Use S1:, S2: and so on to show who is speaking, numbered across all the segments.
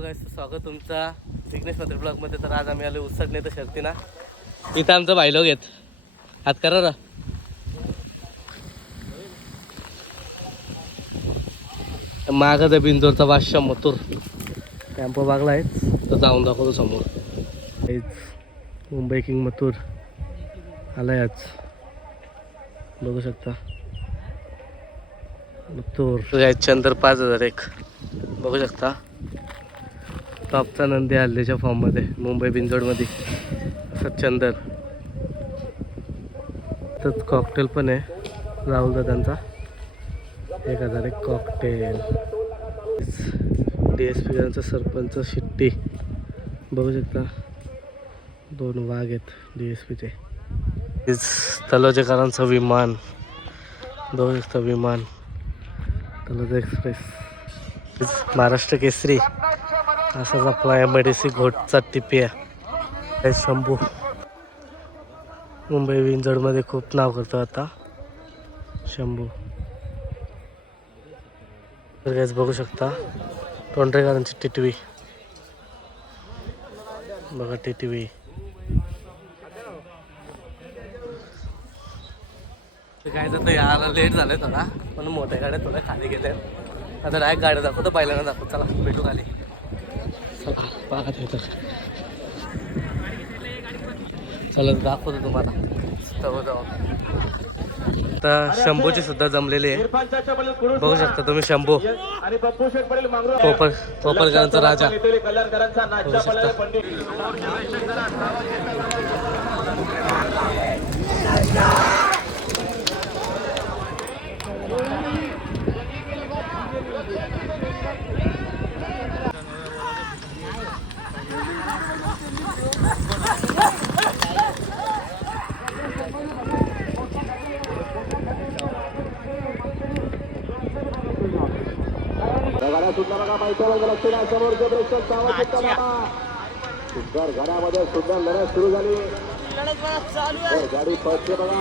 S1: Hello गाईस स्वागत तुमचा विघ्नेश मंत्री ब्लॉगमध्ये तर आज आम्ही आलो उसटणे तर शर्तीना. इथं आमचं भाईलोग आहेत. हात करा ना मागं बिंदोरचा बादशाह मथुर कॅम्प बागला आहे तो जाऊन दाखवतो समोर. हेच मुंबई किंग मथुर आलाय आज. बघू शकता. मथुर. चंदर पाच हजार एक बघू शकता. टॉपचा नंदी हल्लीच्या फॉर्ममध्ये मुंबई बिंजोडमध्ये असं तर कॉकटेल पण आहे राहुल दादांचा. एक हजार एक कॉकटेल डी एस पी गांचा सरपंच शिट्टी. बघू शकता दोन वाघ आहेत डी एस पीचे तलोजेकरांचं विमान. बघू शकता विमान. तलोजा एक्सप्रेस. महाराष्ट्र केसरी. असाच आपला एम डी सी घोटचा टिपिया हे शंभू. मुंबई विंजडमध्ये खूप नाव करतो आता. शंभू. तर गॅस बघू शकता तोंडरेकरांची टिटवी. बघा टिटवी. काय जातं यायला लेट झालं थोडा पण मोठ्या गाड्या थोड्या खाली गेल्या आता डायरेक्ट गाड्या दाखवतो पहिल्यांदा दाखवतो. चला भेटू खाली. चला पाहत येतं चला दाखवतो तुम्हाला. आता शंभूचे सुद्धा जमलेले आहे. बघू शकता तुम्ही शंभू.
S2: आणि बप्पू शेठ पडेल मांगरू
S1: कोपर कोपरकरांचा राजा. बघू
S2: नाचा
S1: शकता.
S2: सुटला बघा माहिती लक्ष द्या समोरचे प्रेक्षक सावध चित्त बाबा सुंदर घरामध्ये सुंदर लढत सुरू झाली. हो, गाडी पळते बघा.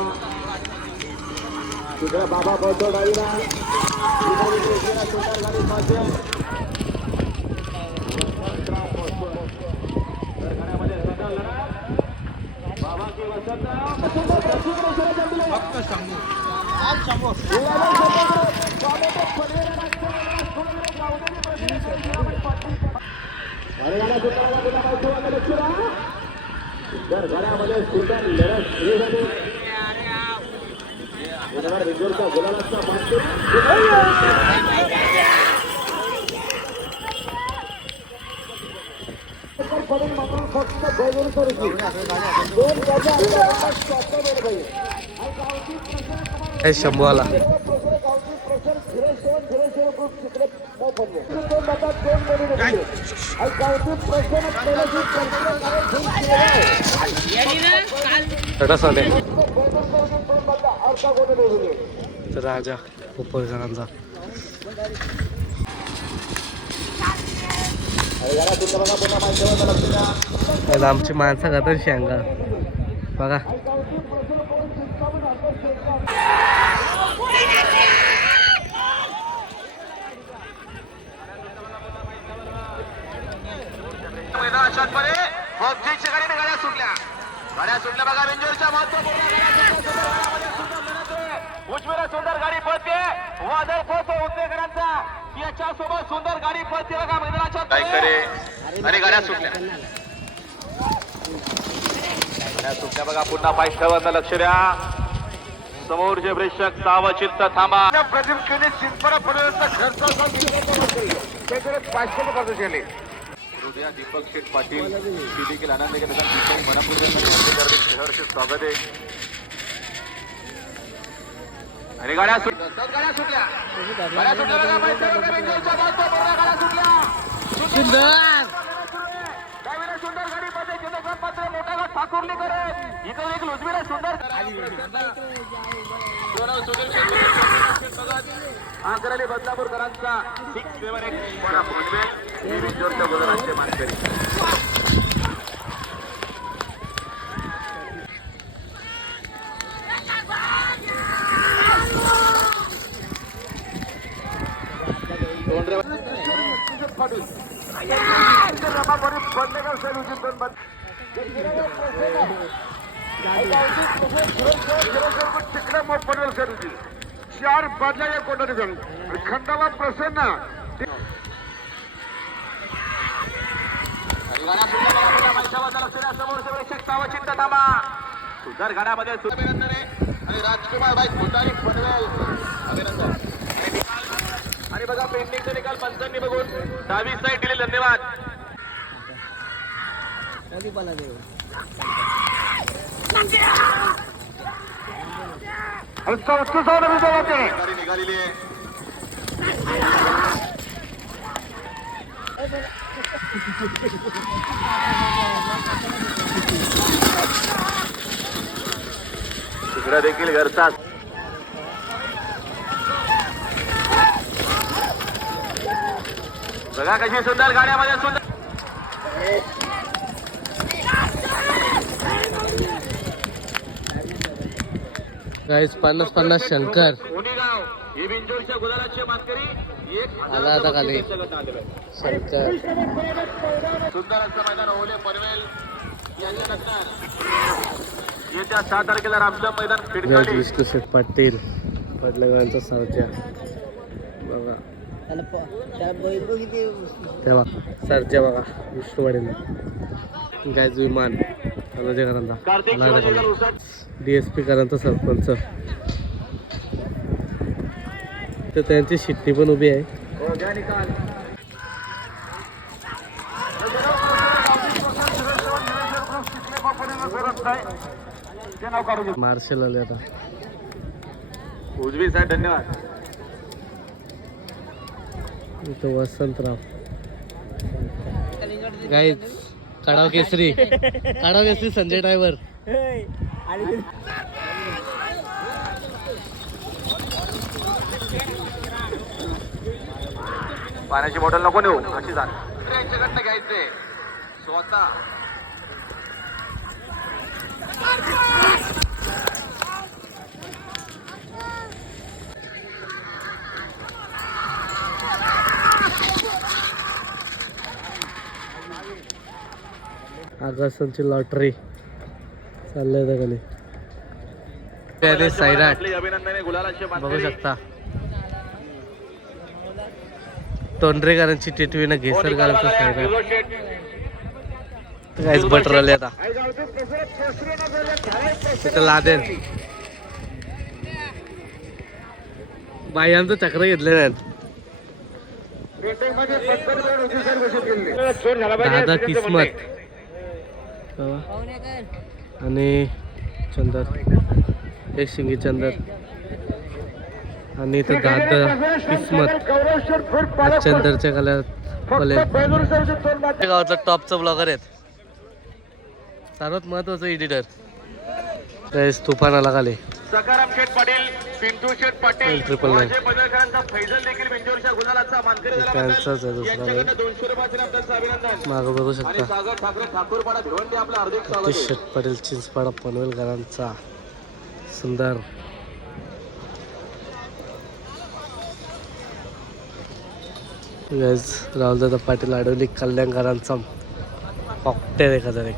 S2: तिकडे बाबा पळतो डावीला. सुंदर गाडी पळते तर घरामध्ये सुंदर लढत. बाबा की वसंत सुंदर प्रसिद्ध रचना जमली. अरे गाड्या सुटला बघा, तुला माहिती आहे का लक्ष द्या. सुंदर घरामध्ये सुंदर लढत सुरू झाली गुजरात बिंदूरचा गुलाबाचा मानकरी. पडेल मात्र फक्त बळगुण करू दोन गजा अंतराचा
S1: राजा
S2: द्या.
S1: त्याला आमची माणसं खातात शेंगा. बघा.
S2: पबजीच्या गाडीने गाड्या सुटल्या. गाड्या सुटल्या बघा महत्त्वपूर्ण सुंदर लढत आहे. उजवीला सुंदर गाडी पळते. वादळ खोतो उद्देकरांचा याच्या सोबत सुंदर गाडी पळते बघा मैदानाच्या आणि गाड्या सुटल्या. गाड्या सुटल्या बघा पुन्हा पाय लक्ष द्या. समोरचे प्रेक्षक सावचित्त थांबा. प्रतिम चिंतपर्यंत खर्च पाचशे कर्ज केले. हृदया दीपक शेठ पाटील ती देखील आनंद घेत असतात मनपूर्वक स्वागत आहे. आणि गाड्या सुट गाड्या सुटल्या. सुंदर. सुंदर. गाडी मोठा गट ठाकुर्ली करत इथं एक लुजवीला सुंदर आंकराली बदलापूरकरांचा सिक्स सेवन एक उजवे हे विजोरच्या गुजरातचे मानकरी पाटील
S3: चार बदल्या कोणाने जाऊन खंडाला प्रसन्न
S2: सुंदर घडामध्ये अभिनंदन. आणि राजकुमार बाई भूतानी पनवेल अभिनंदन आणि आणि बघा पेंडिंगचे निकाल पंचांनी बघून. दहावी साईड दिले धन्यवाद
S3: आणि चौथं सावध विजयाचे
S2: गाडी निघालेली आहे. तिकडे देखील घरचाच बघा कशी सुंदर गाड्यामध्ये सुंदर.
S1: गाईज पन्नास पन्नास शंकर. आला आता खाली. शंकर.
S2: सुंदर असं मैदान ओले पनवेल याच्यानंतर येत्या सहा तारखेला रामच्या मैदान
S1: पाटील पडलगावांचा सावच्या बघा. तेव्हा सरच्या बघा. विष्णू पाटील गाईज विमान.
S2: उसाट
S1: डी एस पी करांचा सरपंच. तर त्यांची शिट्टी पण उभी आहे.
S2: हो
S1: मार्शल आले आता.
S2: उजवी साहेब धन्यवाद.
S1: इथं वसंतराव. गाईज काढाव केसरी. काढाव केसरी संजय ड्रायव्हर
S2: पाण्याची बॉटल नको नेऊ अशी जा यांच्याकडनं घ्यायचे स्वतः.
S1: आकाशांची लॉटरी. चाललंय त्या खाली सैराट बघू. शकता. तोंडरेकरांची टिटवीनं
S2: हो,
S1: घेसरकरांचा सैराट
S2: फिरोज शेठ.
S1: काहीच बटर आले आता. तिथं लादेन. बायांचं चक्र घेतले नाहीत दादा किस्मत. आणि चंदर एक शिंगी चंदर आणि इथं दादा किस्मत. चंदरच्या गल्यात पले गावातला टॉपचा ब्लॉगर आहेत. सर्वात महत्वाचं एडिटर गाईस तुफान आला खाली.
S2: सकाराम शेठ पाटील पिंटू शेठ पाटील. वाजे पदरकरांचा फैजल देखील बिंजोरच्या गुलालाचा मानकरी
S1: त्यांचाच आहे दुसरा मागं बघू शकता.
S2: ठाकूरपाडा भिवंडी आपलं हार्दिक.
S1: शेट पाटील चिंचपाडा पनवेलकरांचा सुंदर. राहुलदादा पाटील आडवली कल्याणकरांचा कॉकटेल हजार एक.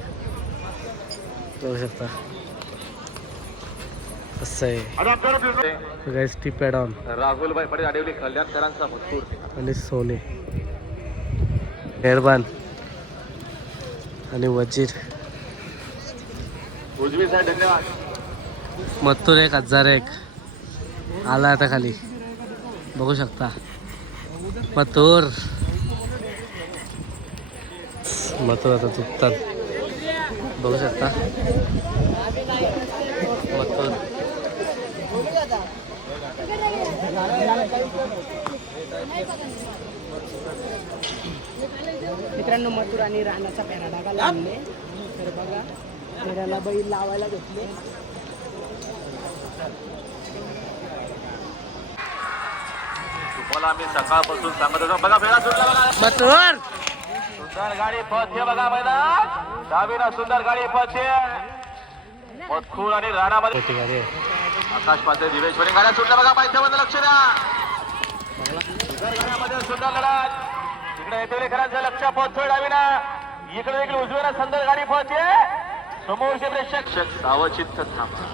S1: बघू शकता. असं आहे. गाईज टी पॅड ऑन
S2: राहुलभाई पाटील आडिवली कल्याणकरांचा मजकूर
S1: आणि सोने. मेहरबान. आणि वजीर.
S2: उजवी साहेब धन्यवाद.
S1: मथुर एक हजार एक. आला आता खाली. बघू शकता. मथुर. मथुर आता चुकतात. बघू शकता.
S4: मित्रांनो मथुर आणि राणाचा पॅरा टाकायला आणले तर बघा फेऱ्याला बैल लावायला घेतले.
S2: तुम्हाला आम्ही सकाळपासून सांगत होतो बघा फेरा सुटला बघा.
S1: मथुर!
S2: सुंदर गाडी पथ्य बघा मैदान. डावीला सुंदर गाडी पथ्य मजकूर आणि राणामध्ये आकाश पात्र दिवेश्वरी गाड्या सुटल्या बघा पायथ्यामध्ये लक्ष द्या. सुंदर गाड्यामध्ये लढत इकडे येतेलेकरांचं लक्ष पोहोचतोय डावीना इकडे देखील उजव्याला सुंदर गाडी पोहोचते. समोरचे प्रेक्षक सावचित्त थांबा.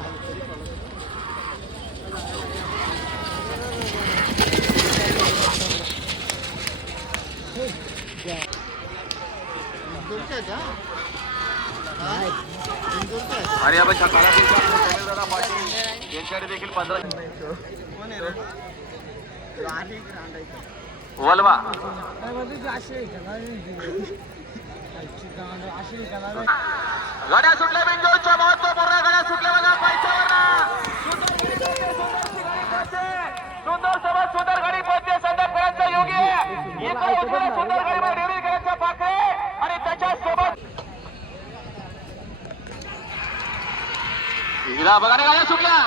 S2: आणि पाटील. यांच्याकडे देखील पंधरा वलवा. गाड्या सुटल्या बिंजोरच्या महत्त्वपूर्ण गाड्या सुटल्या बघा पैशावर सुंदर सोबत सुंदर गाडी पोहोचते संदर्भांचा योगी इकडे उजव्या सुंदर गाडी डेअरी करायचा पाकळे आणि त्याच्या सोबत हिरा बघा गाड्या सुटल्या.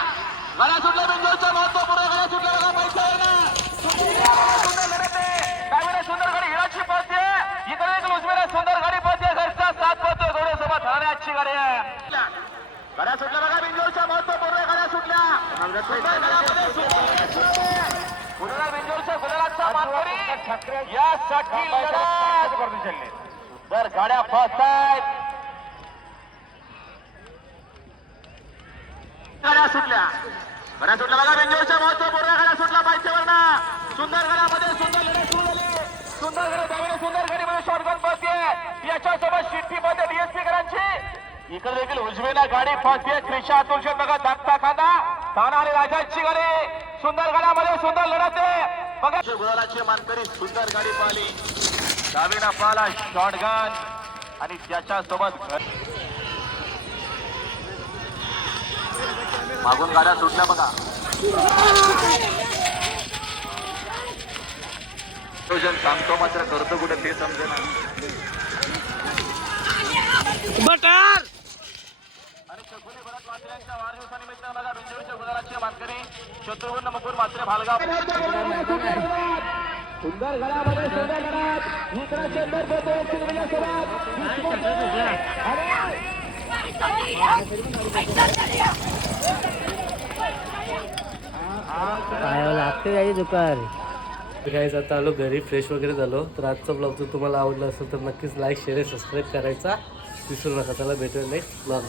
S2: गाड्या सुटल्या बिंजोरच्या महत्त्वपूर्ण गाड्या सुटल्या सुंदर सुंदर गाडी सुंदर गाडी घरचा सात गाड्या सुटल्या गाड्या सुटल्या सुंदर गाड्यामध्ये सुंदर गाड्या सुटल्या. यासाठी गाड्या गाड्या सुटल्या गाड्या सुटल्या बघा बेंजोरच्या महत्त्वपूर्ण गाड्या सुटला पाहिजेवर ना सुंदर सुंदर लढत सुरू झाली. सुंदर गड त्यावेळी सुंदर पळते याच्यासोबत शिट्टी मध्ये डीएसपी करांची इकडे देखील उजवीला गाडी फसते क्रिशा अतुल बघा धाकटा खांदा. ताना आणि राजाची गाडी. सुंदर गडामध्ये सुंदर लढत आहे. बघा. गुलालाची मानकरी सुंदर गाडी पाहिली. डावीना पाला शॉर्टगन आणि त्याच्यासोबत मागून गाड्या सुटल्या बघा. नियोजन सांगतो मात्र करतो कुठे ते समजेना.
S1: बटर!
S2: आणि शकुनी भरत मात्र्यांच्या वाढदिवसानिमित्त बघा बिंजोरच्या गुजरातचे मानकरी शत्रुघ्न मुकुर मात्रे भालगाव. सुंदर घरामध्ये सुंदर घरात. इकडे चंदर बोलतो
S4: काय लागते दुकान?
S1: गाईज आता आलो घरी फ्रेश वगैरे झालो. तर आजचा ब्लॉग जर तुम्हाला आवडला असेल तर नक्कीच लाईक शेअर सबस्क्राईब करायचा. विसरू नका त्याला भेटूया नेक्स्ट ब्लॉग